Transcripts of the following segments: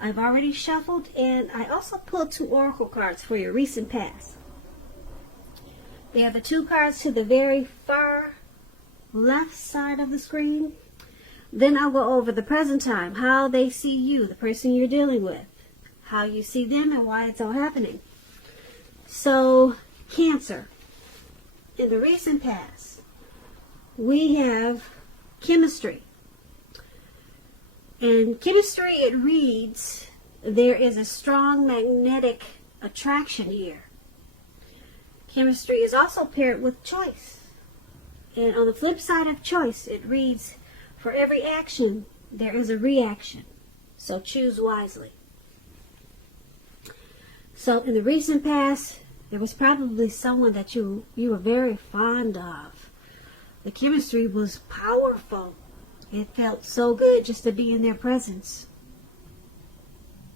I've already shuffled, and I also pulled 2 oracle cards for your recent past. They are the 2 cards to the very far left side of the screen. Then I'll go over the present time, how they see you, the person you're dealing with, how you see them, and why it's all happening. So, Cancer. In the recent past, we have chemistry. And chemistry, it reads, there is a strong magnetic attraction here. Chemistry is also paired with choice. And on the flip side of choice, it reads, for every action, there is a reaction. So choose wisely. So in the recent past, there was probably someone that you were very fond of. The chemistry was powerful. It felt so good just to be in their presence.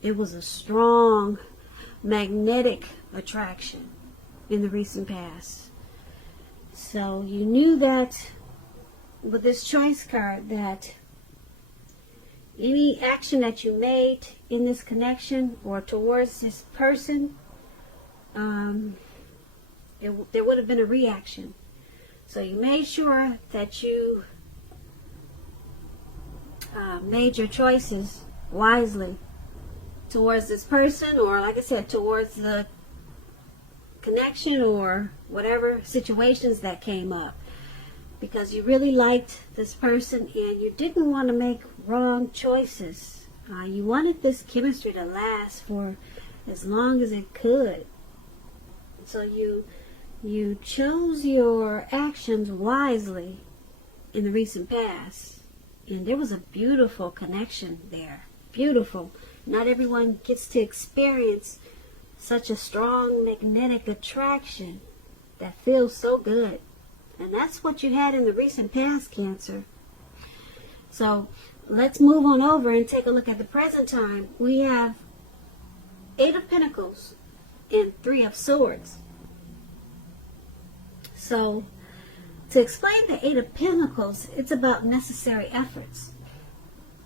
It was a strong magnetic attraction in the recent past. So you knew that with this choice card that any action that you made in this connection or towards this person, there would have been a reaction. So you made sure that you made your choices wisely towards this person, or like I said, towards the connection or whatever situations that came up, because you really liked this person and you didn't want to make wrong choices. You wanted this chemistry to last for as long as it could. So you chose your actions wisely in the recent past. And there was a beautiful connection there. Beautiful. Not everyone gets to experience such a strong magnetic attraction that feels so good. And that's what you had in the recent past, Cancer. So let's move on over and take a look at the present time. We have 8 of Pentacles and 3 of Swords. So to explain the 8 of Pentacles, it's about necessary efforts.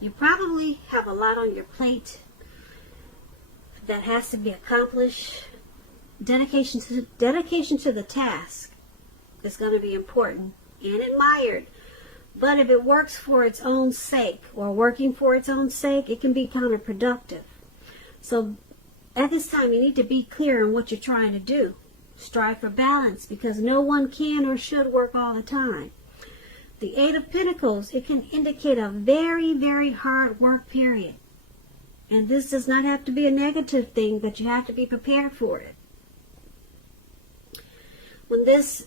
You probably have a lot on your plate that has to be accomplished. Dedication to the task is going to be important and admired. But if it works for its own sake, or working for its own sake, it can be counterproductive. So at this time, you need to be clear on what you're trying to do. Strive for balance, because no one can or should work all the time. The 8 of Pentacles, it can indicate a very, very hard work period. And this does not have to be a negative thing, but you have to be prepared for it. When this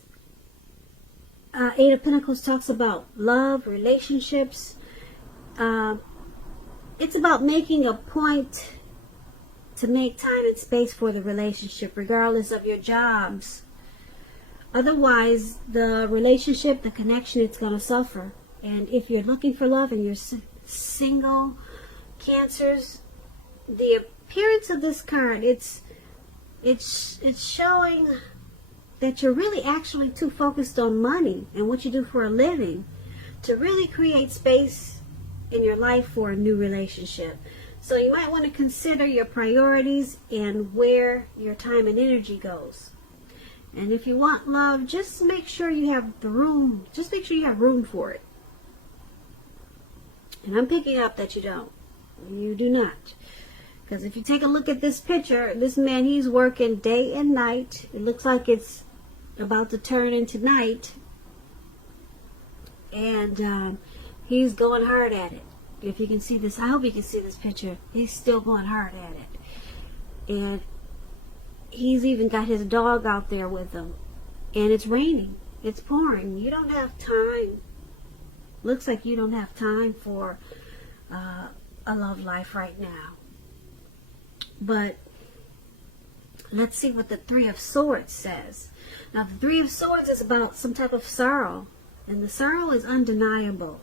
8 of Pentacles talks about love, relationships, it's about making a point to make time and space for the relationship, regardless of your jobs. Otherwise, the relationship, the connection, it's going to suffer. And if you're looking for love and you're single, Cancers, the appearance of this card, it's showing that you're really actually too focused on money and what you do for a living to really create space in your life for a new relationship. So you might want to consider your priorities and where your time and energy goes. And if you want love, just make sure you have the room. Just make sure you have room for it. And I'm picking up that you don't. You do not. Because if you take a look at this picture, this man, he's working day and night. It looks like it's about to turn into night. And he's going hard at it. If you can see this, I hope you can see this picture. He's still going hard at it. And he's even got his dog out there with him. And it's raining. It's pouring. You don't have time. Looks like you don't have time for a love life right now. But let's see what the 3 of Swords says. Now, the 3 of Swords is about some type of sorrow. And the sorrow is undeniable.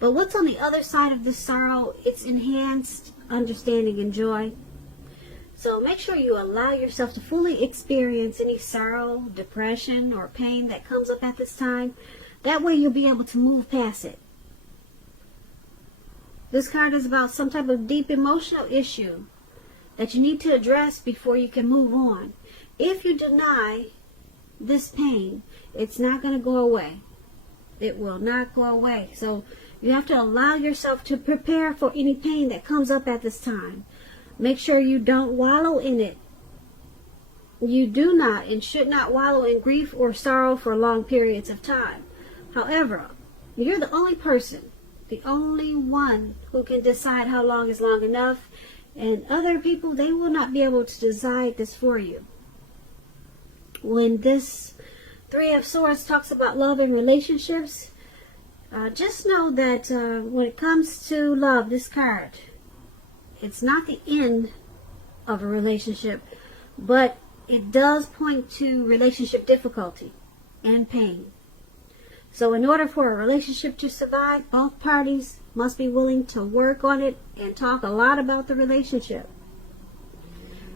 But what's on the other side of this sorrow? It's enhanced understanding and joy. So make sure you allow yourself to fully experience any sorrow, depression, or pain that comes up at this time. That way you'll be able to move past it. This card is about some type of deep emotional issue that you need to address before you can move on. If you deny this pain, it's not going to go away. It will not go away. So you have to allow yourself to prepare for any pain that comes up at this time. Make sure you don't wallow in it. You do not and should not wallow in grief or sorrow for long periods of time. However, you're the only person, the only one who can decide how long is long enough. And other people, they will not be able to decide this for you. When this Three of Swords talks about love and relationships, just know that when it comes to love, this card, it's not the end of a relationship, but it does point to relationship difficulty and pain. So in order for a relationship to survive, both parties must be willing to work on it and talk a lot about the relationship.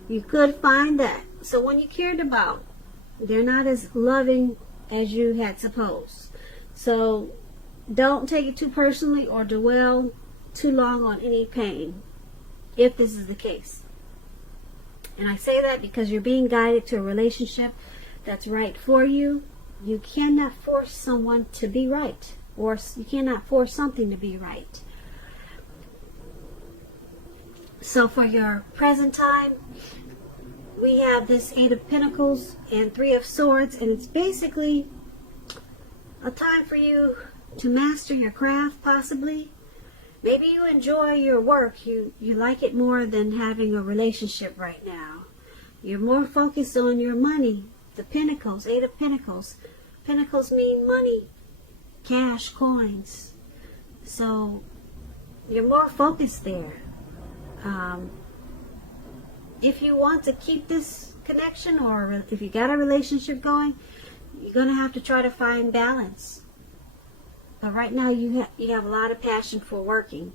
You could find that someone you cared about, they're not as loving as you had supposed. So don't take it too personally or dwell too long on any pain, if this is the case. And I say that because you're being guided to a relationship that's right for you. You cannot force someone to be right, or you cannot force something to be right. So for your present time, we have this Eight of Pentacles and Three of Swords, and it's basically a time for you to master your craft, possibly. Maybe you enjoy your work. You like it more than having a relationship right now. You're more focused on your money. The Pentacles, Eight of Pentacles. Pentacles mean money, cash, coins. So you're more focused there. If you want to keep this connection, or if you got a relationship going, you're going to have to try to find balance. But right now you have a lot of passion for working.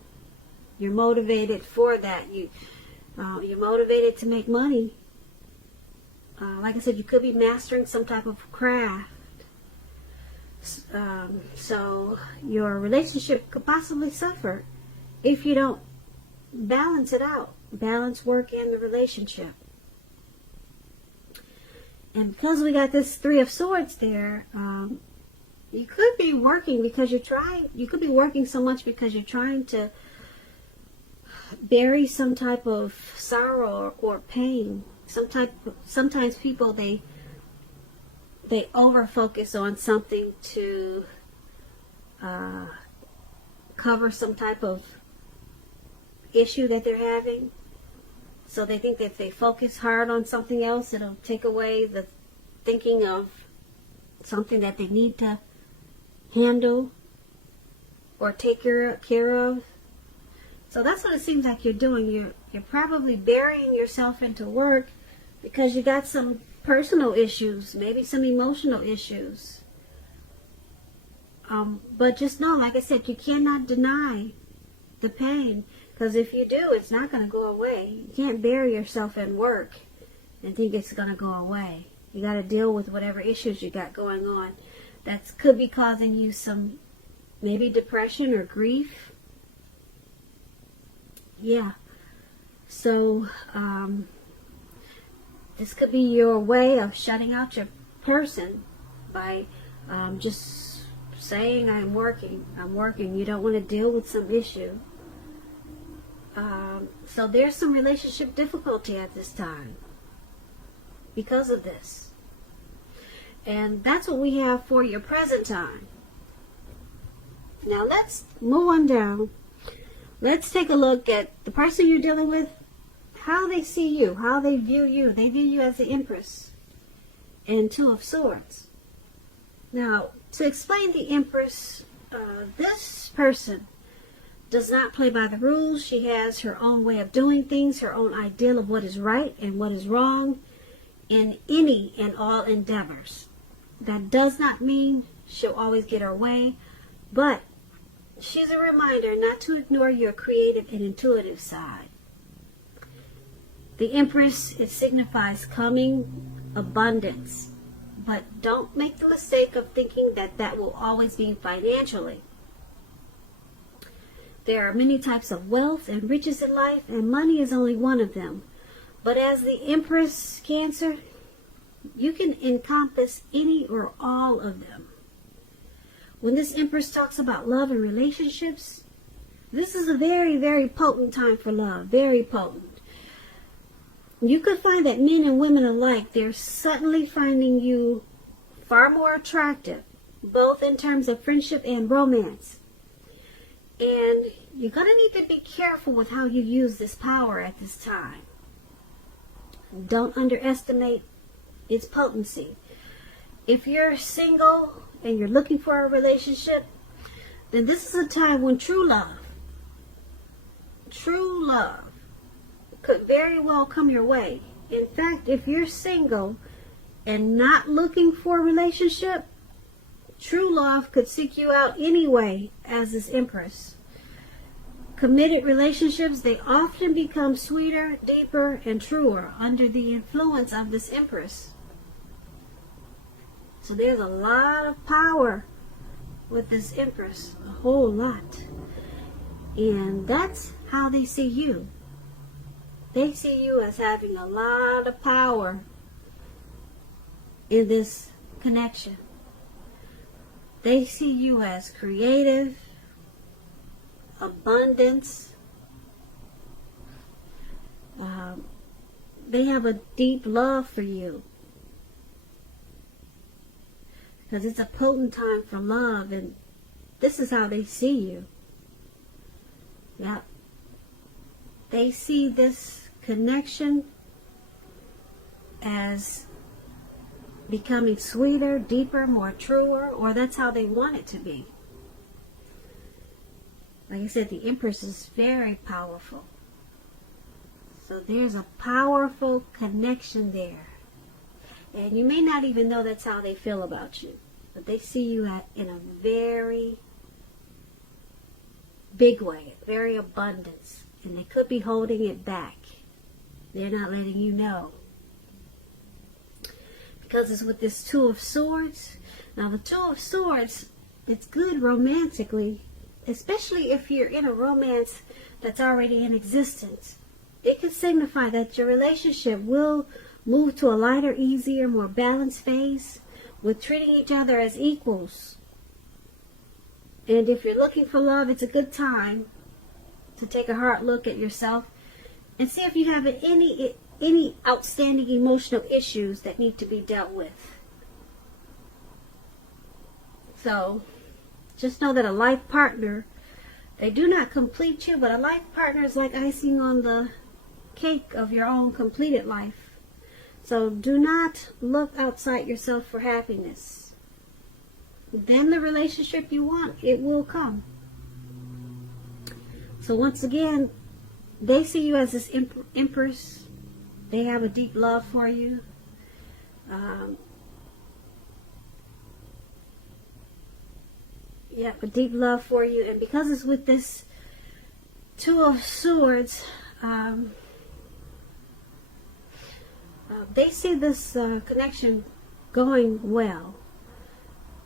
You're motivated for that. You're motivated to make money. Like I said, you could be mastering some type of craft. So your relationship could possibly suffer if you don't balance it out. Balance work and the relationship. And because we got this Three of Swords there, you could be working because you could be working so much because you're trying to bury some type of sorrow or pain. Sometimes people, they over focus on something to cover some type of issue that they're having. So they think that if they focus hard on something else, it'll take away the thinking of something that they need to handle or take care of. So that's what it seems like you're doing. You're probably burying yourself into work because you got some personal issues, maybe some emotional issues. But just know, like I said, you cannot deny the pain, because if you do, it's not going to go away. You can't bury yourself in work and think it's going to go away. You got to deal with whatever issues you got going on that could be causing you some maybe depression or grief. Yeah. So this could be your way of shutting out your person by just saying, I'm working. You don't want to deal with some issue. So there's some relationship difficulty at this time because of this. And that's what we have for your present time. Now let's move on down. Let's take a look at the person you're dealing with, how they see you, how they view you. They view you as the Empress and Two of Swords. Now, to explain the Empress, this person does not play by the rules. She has her own way of doing things, her own ideal of what is right and what is wrong in any and all endeavors. That does not mean she'll always get her way, but she's a reminder not to ignore your creative and intuitive side. The Empress, it signifies coming abundance, but don't make the mistake of thinking that that will always be financially. There are many types of wealth and riches in life, and money is only one of them. But as the Empress Cancer, you can encompass any or all of them. When this Empress talks about love and relationships, this is a very, very potent time for love. Very potent. You could find that men and women alike, they're suddenly finding you far more attractive, both in terms of friendship and romance. And you're going to need to be careful with how you use this power at this time. Don't underestimate its potency. If you're single and you're looking for a relationship, then this is a time when true love could very well come your way. In fact, if you're single and not looking for a relationship, true love could seek you out anyway as this Empress. Committed relationships, they often become sweeter, deeper, and truer under the influence of this Empress. So there's a lot of power with this Empress, a whole lot. And that's how they see you. They see you as having a lot of power in this connection. They see you as creative, abundance. They have a deep love for you. Because it's a potent time for love, and this is how they see you. Yeah. They see this connection as becoming sweeter, deeper, more truer, or that's how they want it to be. Like I said, the Empress is very powerful. So there's a powerful connection there. And you may not even know that's how they feel about you. But they see you in a very big way, very abundance. And they could be holding it back. They're not letting you know. Because it's with this Two of Swords. Now the Two of Swords, it's good romantically, especially if you're in a romance that's already in existence. It could signify that your relationship will move to a lighter, easier, more balanced phase with treating each other as equals. And if you're looking for love, it's a good time to take a hard look at yourself and see if you have any outstanding emotional issues that need to be dealt with. So just know that a life partner, they do not complete you, but a life partner is like icing on the cake of your own completed life. So do not look outside yourself for happiness. Then the relationship you want, it will come. So once again, they see you as this Empress. They have a deep love for you. A deep love for you. And because it's with this Two of Swords, they see this connection going well.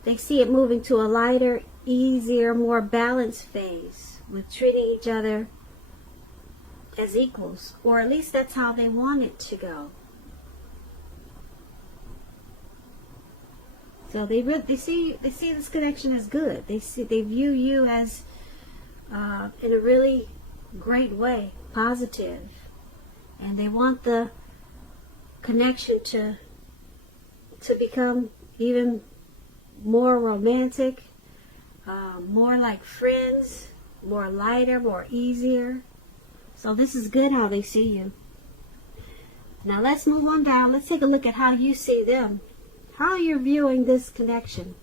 They see it moving to a lighter, easier, more balanced phase with treating each other as equals, or at least that's how they want it to go. So they see this connection as good. They view you as in a really great way, positive, and they want the connection to become even more romantic, more like friends, more lighter, more easier. So this is good how they see you. Now let's move on down. Let's take a look at how you see them. How you're viewing this connection.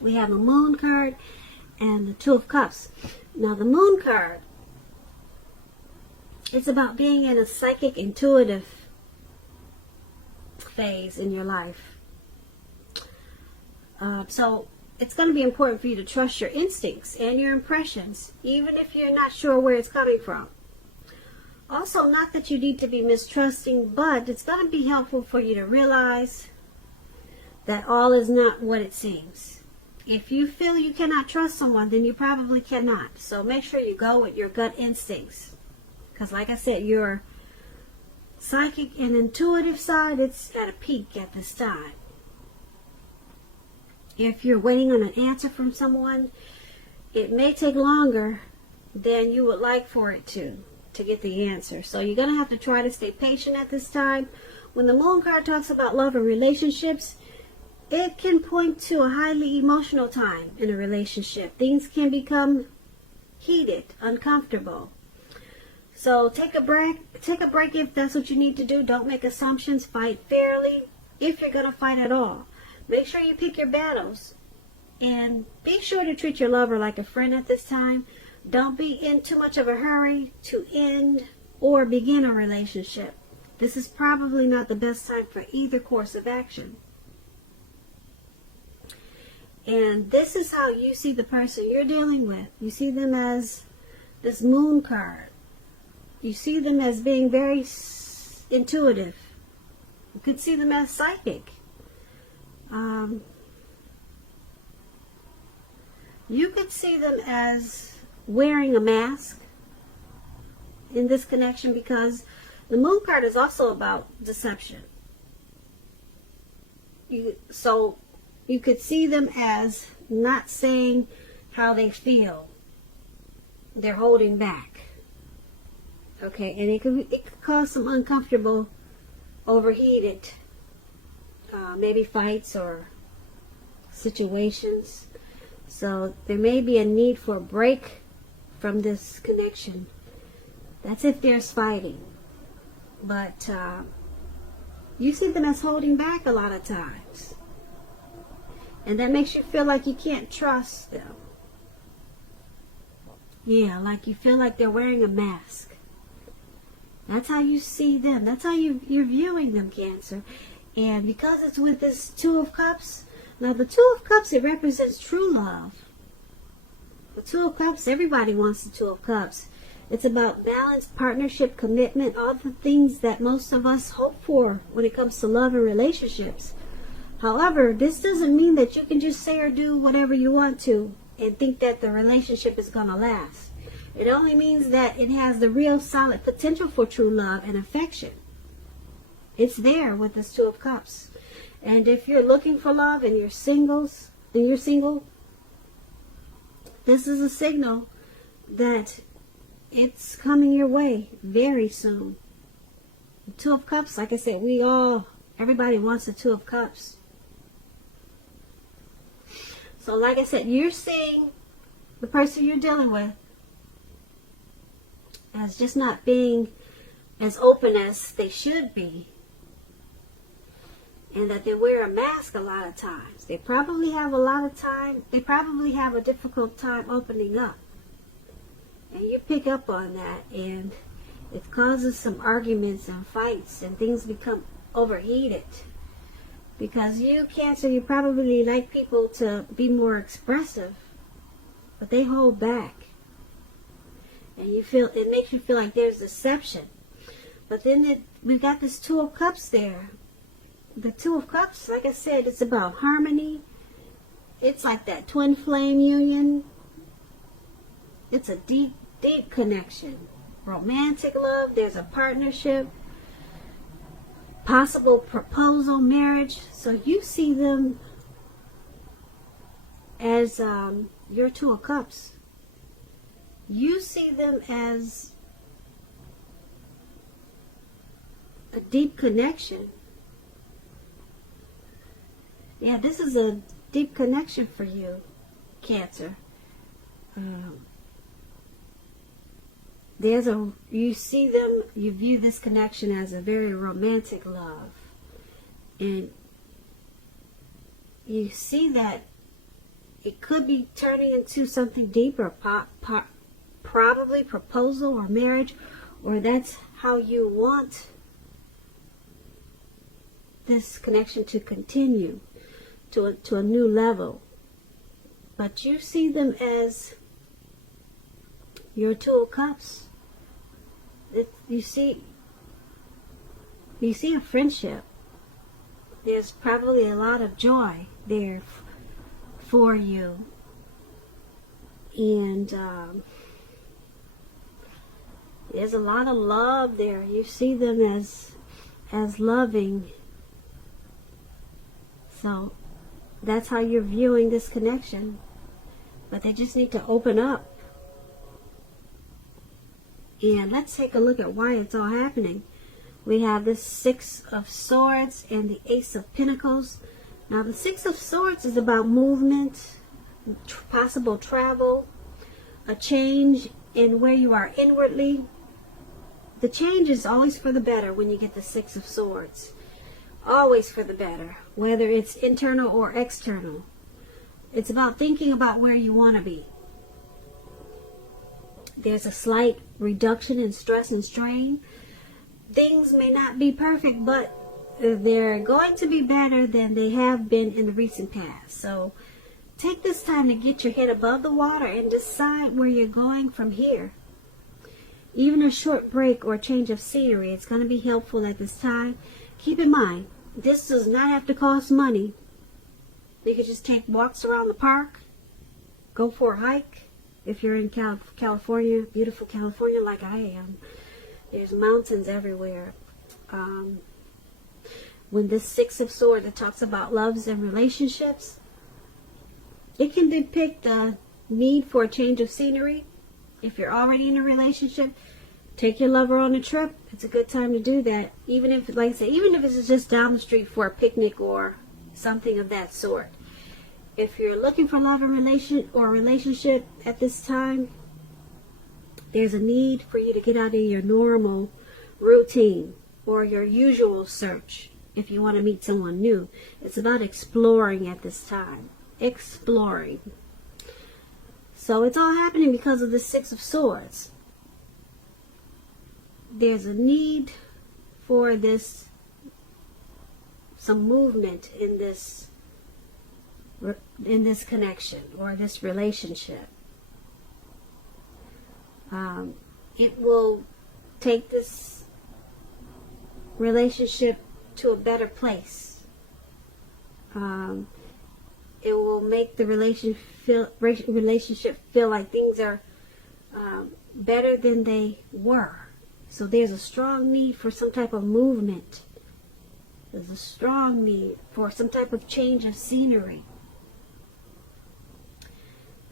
We have a Moon card and the Two of Cups. Now the Moon card, it's about being in a psychic, intuitive phase in your life. So it's going to be important for you to trust your instincts and your impressions, even if you're not sure where it's coming from. Also, not that you need to be mistrusting, but it's going to be helpful for you to realize that all is not what it seems. If you feel you cannot trust someone, then you probably cannot. So make sure you go with your gut instincts. Because like I said, your psychic and intuitive side, it's at a peak at this time. If you're waiting on an answer from someone, it may take longer than you would like for it to get the answer. So you're going to have to try to stay patient at this time. When the Moon card talks about love and relationships, it can point to a highly emotional time in a relationship. Things can become heated, uncomfortable. So take a break if that's what you need to do. Don't make assumptions. Fight fairly if you're going to fight at all. Make sure you pick your battles. And be sure to treat your lover like a friend at this time. Don't be in too much of a hurry to end or begin a relationship. This is probably not the best time for either course of action. And this is how you see the person you're dealing with. You see them as this Moon card. You see them as being very intuitive. You could see them as psychic. You could see them as wearing a mask in this connection, because the Moon card is also about deception. So you could see them as not saying how they feel. They're holding back. Okay, and it could cause some uncomfortable, overheated, maybe fights or situations. So there may be a need for a break from this connection. That's if there's fighting. But you see them as holding back a lot of times. And that makes you feel like you can't trust them. Yeah, like you feel like they're wearing a mask. That's how you see them. That's how you're viewing them, Cancer. And because it's with this Two of Cups, now the Two of Cups, it represents true love. The Two of Cups, everybody wants the Two of Cups. It's about balance, partnership, commitment, all the things that most of us hope for when it comes to love and relationships. However, this doesn't mean that you can just say or do whatever you want to and think that the relationship is going to last. It only means that it has the real solid potential for true love and affection. It's there with this Two of Cups. And if you're looking for love and you're single, this is a signal that it's coming your way very soon. The Two of Cups, like I said, everybody wants the Two of Cups. So like I said, you're seeing the person you're dealing with as just not being as open as they should be. And that they wear a mask a lot of times. They probably have a difficult time opening up. And you pick up on that, and it causes some arguments and fights, and things become overheated. Because you, Cancer, you probably like people to be more expressive, but they hold back. And it makes you feel like there's deception. But then we've got this Two of Cups there. The Two of Cups, like I said, it's about harmony. It's like that twin flame union. It's a deep, deep connection. Romantic love. There's a partnership. Possible proposal, marriage. So you see them as your Two of Cups. You see them as a deep connection. Yeah, this is a deep connection for you, Cancer. You see them, you view this connection as a very romantic love. And you see that it could be turning into something deeper, probably proposal or marriage, or that's how you want this connection to continue to a new level. But you see them as your Two of Cups. You see a friendship. There's probably a lot of joy there for you. And there's a lot of love there. You see them as loving. So that's how you're viewing this connection. But they just need to open up. And let's take a look at why it's all happening. We have the Six of Swords and the Ace of Pentacles. Now the Six of Swords is about movement, possible travel, a change in where you are inwardly. The change is always for the better when you get the Six of Swords. Always for the better, whether it's internal or external. It's about thinking about where you want to be. There's a slight reduction in stress and strain. Things may not be perfect, but they're going to be better than they have been in the recent past. So take this time to get your head above the water and decide where you're going from here. Even a short break or change of scenery, it's going to be helpful at this time. Keep in mind, this does not have to cost money. You could just take walks around the park, go for a hike. If you're in California, beautiful California like I am, there's mountains everywhere. When this Six of Swords, it talks about loves and relationships, it can depict the need for a change of scenery. If you're already in a relationship, take your lover on a trip. It's a good time to do that. Even if, like I said, even if it's just down the street for a picnic or something of that sort. If you're looking for love and relationship at this time, there's a need for you to get out of your normal routine or your usual search if you want to meet someone new. It's about exploring at this time. Exploring. So it's all happening because of the Six of Swords. There's a need for some movement in this connection or this relationship. It will take this relationship to a better place. It will make the relationship feel like things are better than they were. So there's a strong need for some type of movement. There's a strong need for some type of change of scenery.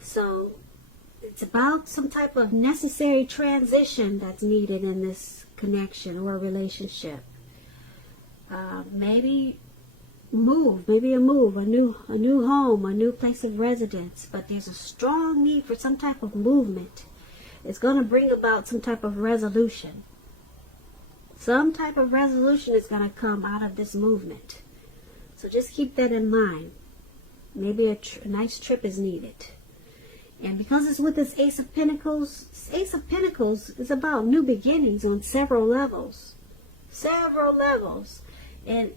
So it's about some type of necessary transition that's needed in this connection or relationship. Maybe a move, a new home, a new place of residence. But there's a strong need for some type of movement. It's going to bring about some type of resolution. Some type of resolution is going to come out of this movement. So just keep that in mind. Maybe a nice trip is needed. And because it's with this Ace of Pentacles, this Ace of Pentacles is about new beginnings on several levels. Several levels. And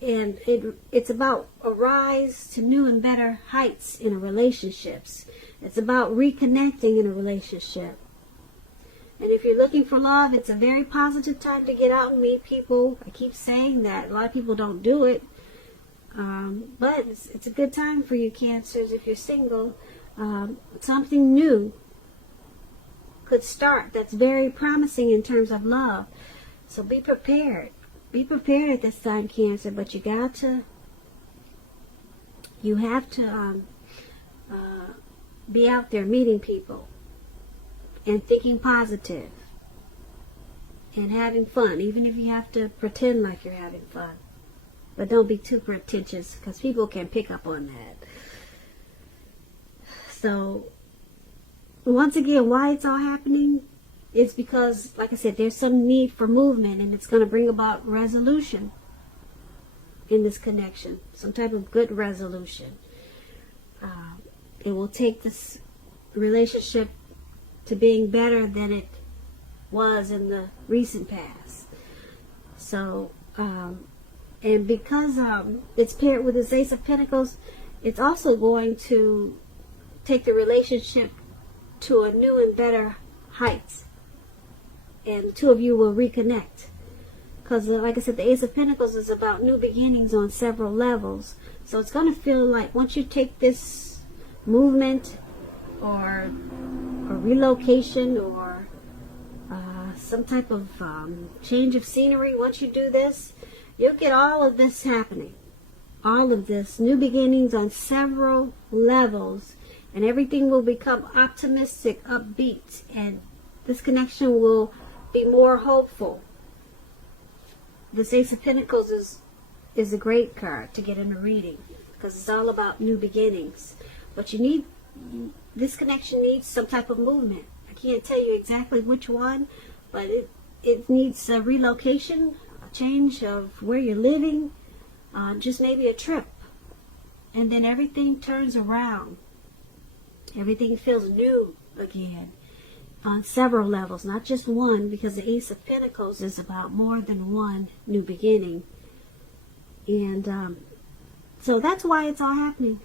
it's about a rise to new and better heights in relationships. It's about reconnecting in a relationship. And if you're looking for love, it's a very positive time to get out and meet people. I keep saying that. A lot of people don't do it. But it's a good time for you, Cancers, if you're single. Something new could start that's very promising in terms of love. So be prepared. Be prepared at this time, Cancer. But you have to be out there meeting people and thinking positive and having fun, even if you have to pretend like you're having fun. But don't be too pretentious, because people can pick up on that. So, once again, why it's all happening is because, like I said, there's some need for movement, and it's going to bring about resolution in this connection. Some type of good resolution. It will take this relationship to being better than it was in the recent past. So, and because it's paired with this Ace of Pentacles, it's also going to take the relationship to a new and better heights. And the two of you will reconnect. Because, like I said, the Ace of Pentacles is about new beginnings on several levels. So it's going to feel like once you take this movement or relocation or some type of change of scenery. Once you do this, you'll get all of this happening. All of this. New beginnings on several levels. And everything will become optimistic, upbeat. And this connection will be more hopeful. This Ace of Pentacles is a great card to get in a reading, because it's all about new beginnings. But this connection needs some type of movement. I can't tell you exactly which one, but it needs a relocation, a change of where you're living, just maybe a trip. And then everything turns around. Everything feels new again on several levels, not just one, because the Ace of Pentacles is about more than one new beginning. And so that's why it's all happening.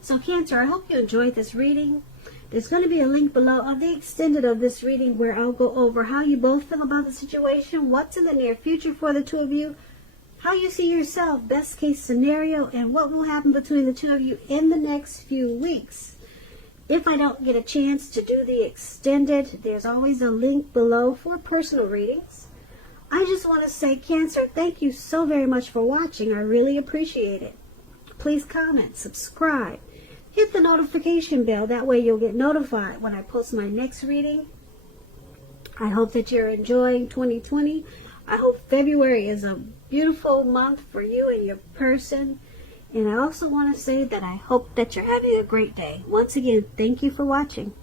So Cancer, I hope you enjoyed this reading. There's going to be a link below of the extended of this reading where I'll go over how you both feel about the situation, what's in the near future for the two of you, how you see yourself, best case scenario, and what will happen between the two of you in the next few weeks. If I don't get a chance to do the extended, there's always a link below for personal readings. I just want to say, Cancer, thank you so very much for watching. I really appreciate it. Please comment, subscribe, hit the notification bell. That way you'll get notified when I post my next reading. I hope that you're enjoying 2020. I hope February is a beautiful month for you and your person. And I also want to say that I hope that you're having a great day. Once again, thank you for watching.